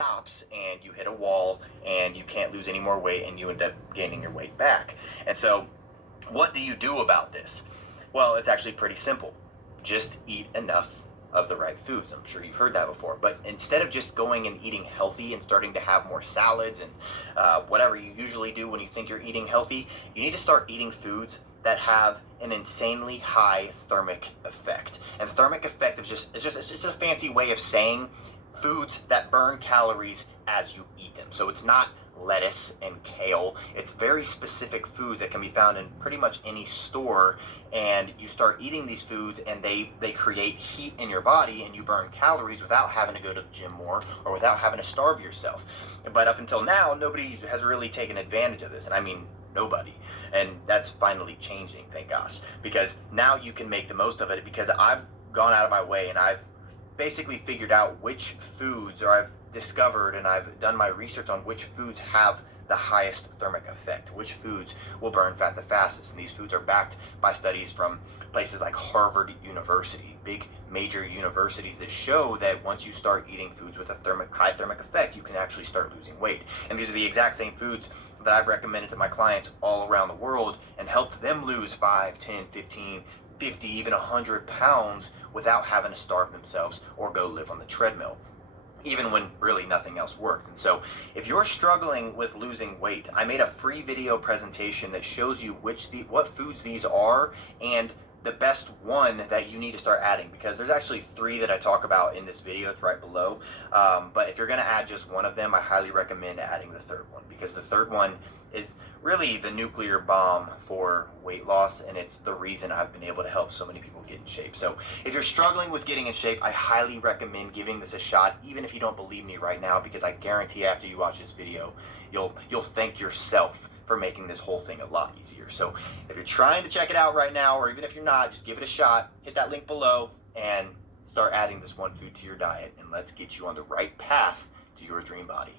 stops and you hit a wall and you can't lose any more weight and you end up gaining your weight back. And so, what do you do about this? Well, it's actually pretty simple. Just eat enough of the right foods. I'm sure you've heard that before. But instead of just going and eating healthy and starting to have more salads and whatever you usually do when you think you're eating healthy, you need to start eating foods that have an insanely high thermic effect. And thermic effect is just a fancy way of saying foods that burn calories as you eat them. So it's not lettuce and kale. It's very specific foods that can be found in pretty much any store, and you start eating these foods and they create heat in your body and you burn calories without having to go to the gym more or without having to starve yourself. But up until now, nobody has really taken advantage of this, and I mean nobody. And that's finally changing, thank gosh, because now you can make the most of it, because I've gone out of my way and I've basically figured out which foods, or I've discovered and I've done my research on which foods have the highest thermic effect, which foods will burn fat the fastest. And these foods are backed by studies from places like Harvard University, big major universities, that show that once you start eating foods with a high thermic effect, you can actually start losing weight. And these are the exact same foods that I've recommended to my clients all around the world and helped them lose 5, 10, 15, 50, even 100 pounds without having to starve themselves or go live on the treadmill, even when really nothing else worked. And so if you're struggling with losing weight, I made a free video presentation that shows you what foods these are and the best one that you need to start adding, because there's actually 3 that I talk about in this video. It's right below. But if you're going to add just one of them, I highly recommend adding the 3rd one, because the 3rd one is really the nuclear bomb for weight loss, and it's the reason I've been able to help so many people get in shape. So if you're struggling with getting in shape, I highly recommend giving this a shot, even if you don't believe me right now, because I guarantee after you watch this video, you'll thank yourself for making this whole thing a lot easier. So if you're trying to check it out right now, or even if you're not, just give it a shot, hit that link below and start adding this one food to your diet, and let's get you on the right path to your dream body.